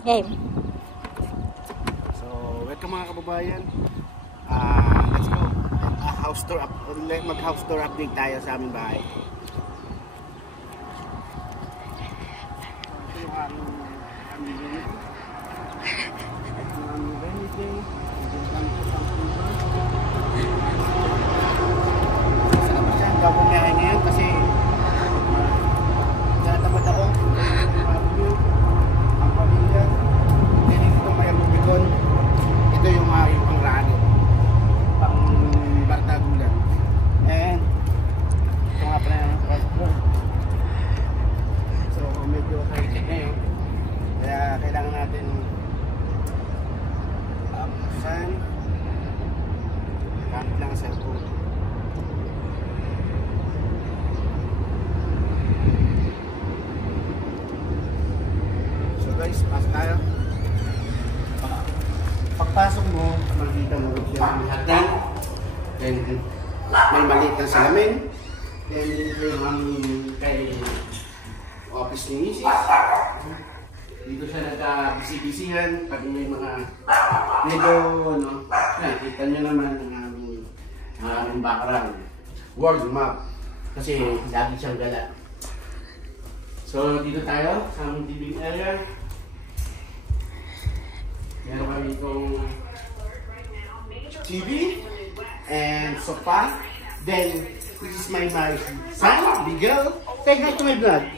Game. So, welcome mga kababayan. Let's go. House tour mag-house tour update tayo sa aming bahay. Ito yung aming unit. Ito yung aming Wednesday. Sa labas yan, gawin niya ngayon kasi natatamad ako. Ang pamilya. Then ito may Rubicon. Ito yung pang rally. Pang bardagulan. And ito nga pala yung first floor. So medyo high-tech ngayon. Kaya kailangan natin buksan. Gamit lang ang cellphone. So guys, pasok tayo. Pagpasok mo, makikita mo yung hagdan. Then may maliit na salamin. Then dito yung kay office ni Mrs. Dito siya nagka-busy-busyhan pag may mga medyo kita nyo naman ang aming background. World map. Kasi lagi siyang gala. So dito tayo sa aming living area. Meron kami itong TV and sofa. Then this is my son, Miguel. Say hi to my vlog.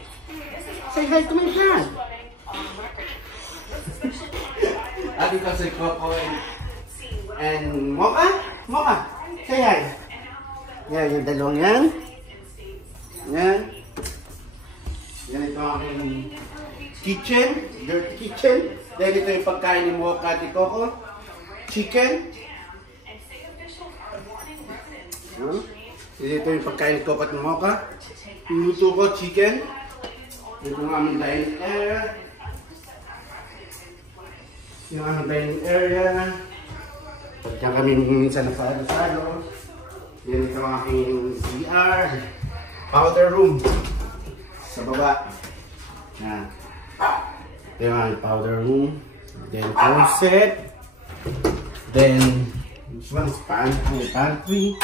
Say hi to my vlog. At ito si Coco and Mocha. Mocha, say hi. Yan, yung dalawang yan. Yan. Yan ito ang aking kitchen, dirty kitchen. Then ito yung pagkain ni Mocha at Coco. Chicken. Ito yung pagkain ni Coco at Mocha. Luto ko chicken. Ito yung aming dining area. Yung aming dining area. Pagka kami minsan nasalo-salo. Yan ito ang aking CR. Powder room. Sa baba. Yan. Ito yung aming powder room. Then closet. Then this one's pantry.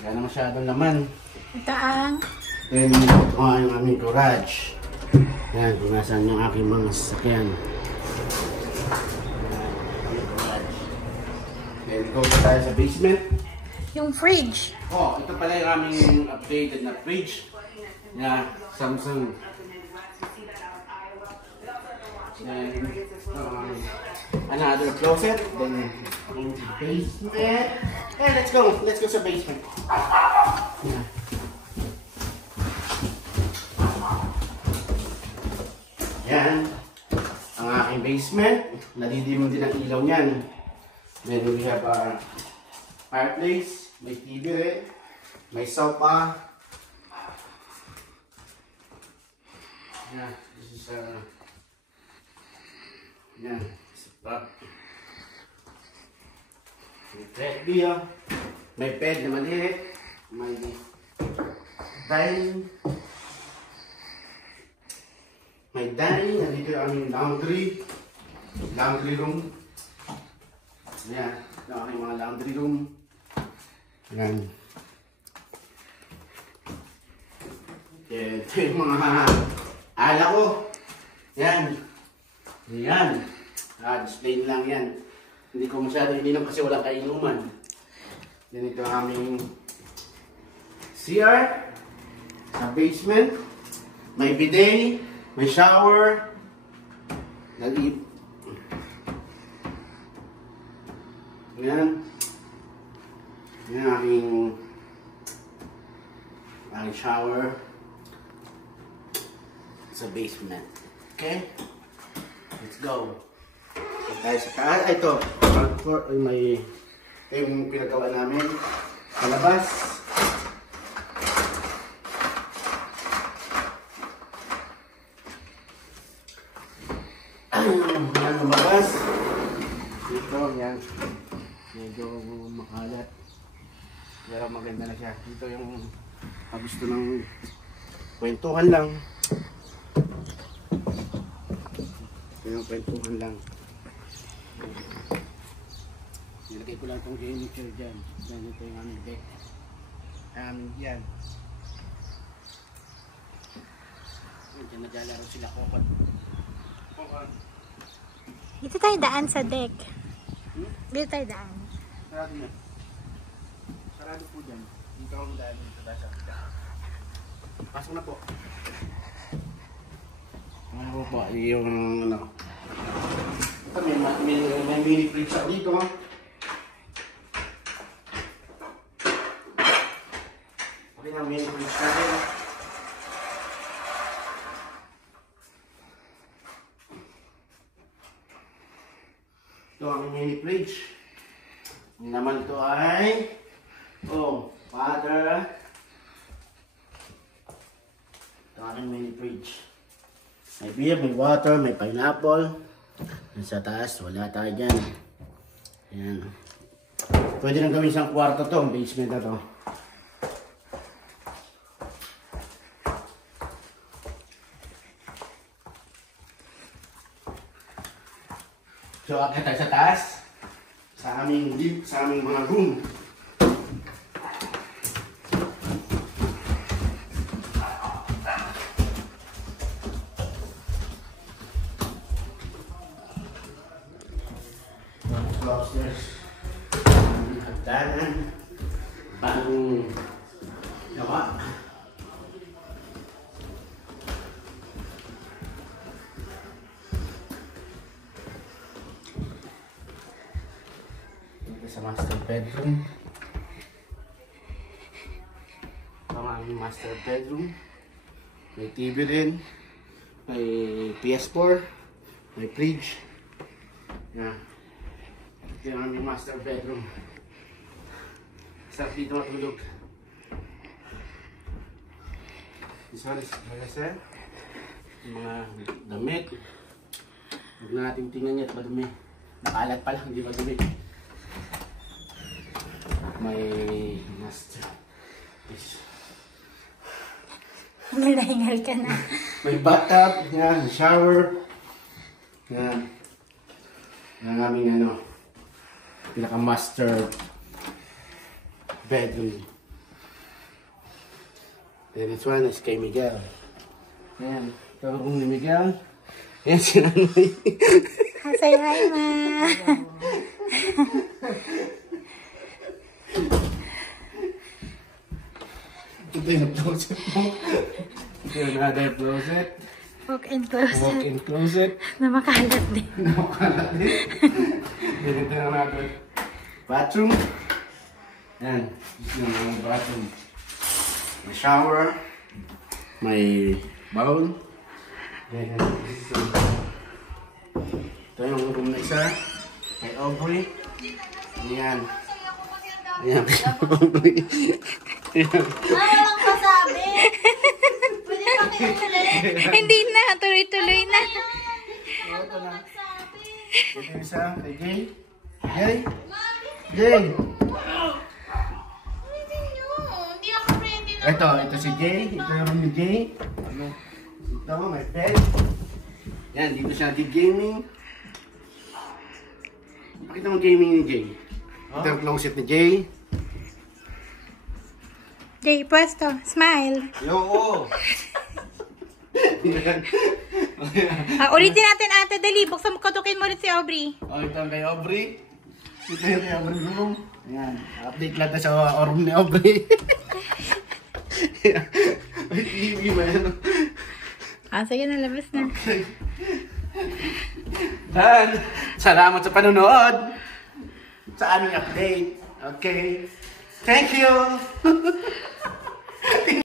Wala na masyadong laman. Ito ang Then ito yung aming garage. Yan, kung nasaan yung aking mga sasakyan. Then go tayo sa basement. yung fridge. Oh, ito pala yung aming updated na fridge na Samsung. Then another closet. Then basement. Hey, let's go. Let's go sa basement. Yeah. Yan ang aking basement. Nadidilim din ang ilaw niyan. Then we have a fireplace, may TV rin, may sofa. Yan, this is yan, sofa. May treadmill, may bed na maliit, may dining. May dining, nandito yung aming laundry room. Ayan, ito ang aking mga laundry room. Ayan. Ito yung mga ala ko. Ayan. Ayan. Display lang yan. Hindi ko masyado ininom kasi walang kainuman. Yan ito ang aming CR. Sa basement. May bidet. May shower. Nag-eat. Yan. Yan ang aking shower sa basement. Okay? Let's go. Tayo sa taas. Ito. May ito yung pinagawa namin sa labas. Yan lumabas. Dito, yan. Medyo makalat. Pero maganda na siya. Dito yung gusto ng kwentuhan lang. Yung kwentuhan lang. Nilagay ko lang itong gaming chair dyan. Yan ito yung aming deck. Yan. Diyan naglalaro sila kokot. Dito tayo daan sa deck. Dito tayo daan. Sarado na. Sarado po dyan. Dito ang daan sa tasya. Pasok na po. Ano po? Yung ano. Ito may mini fridge ako dito. Okay na mini fridge natin. Ito ang mini fridge. Yung naman ito ay water. Ito ang mini fridge. May beer, may water, may pineapple. Sa taas, wala tayo dyan. Ayan. Pwede nang gawin isang kwarto to, ang basement na to. So, akit tayo sa taas. Sa aming mga room. Upstairs. Hagdanan. Bagong gawa. Dito sa master bedroom. Ito ang aming master bedroom. May TV rin. May PS4. May fridge. Yan. Ito yung aming master bedroom. Sarap dito matulog. This one is, like I said, yung mga damit. Huwag na natin tingnan niya at madumi. Nakalat pa lang, hindi madumi. May master. Hingal ka na. May bathtub, yan, shower. Yan. Yan ang aming pinaka-master bedroom. Then this one is kay Miguel. Ayan, ito ang room ni Miguel. Ayan si Nanay. Say hi, ma. Ito yung closet mo. Ito yung another closet. Walk-in closet. Walk-in closet. Na makalat din. Nakakalat din. Ganito yung another bathroom. Ayan, ito yung bathroom. May shower. May bowl. Ayan, ito yung room na isa. Kay Aubrey. Ayan. Ayan, kay Aubrey. Ayan. Walang pasabi. Pwede pa kinulit. Hindi na. Tuloy-tuloy na. Ito na. Ito yung isa kay Jay. Jay? Jay! Hindi ako ready na. Ito si Jay. Ito yung room ni Jay. Ito, may bed. Yan, dito siya nag-gaming. Pakita mo gaming ni Jay. Ito yung closet ni Jay. Jay, pwesto. Smile. Yo! Yan. Ulitin natin, ate. Dali. Buksan mo, katukin mo rin si Aubrey. Ito ang kay Aubrey. Ito yung kay Aubrey room. Ayan. Update lang tayo sa room ni Aubrey. May TV ba yan? Sige na, labas na. Okay. Dan, salamat sa panonood sa aming update. Okay. Thank you.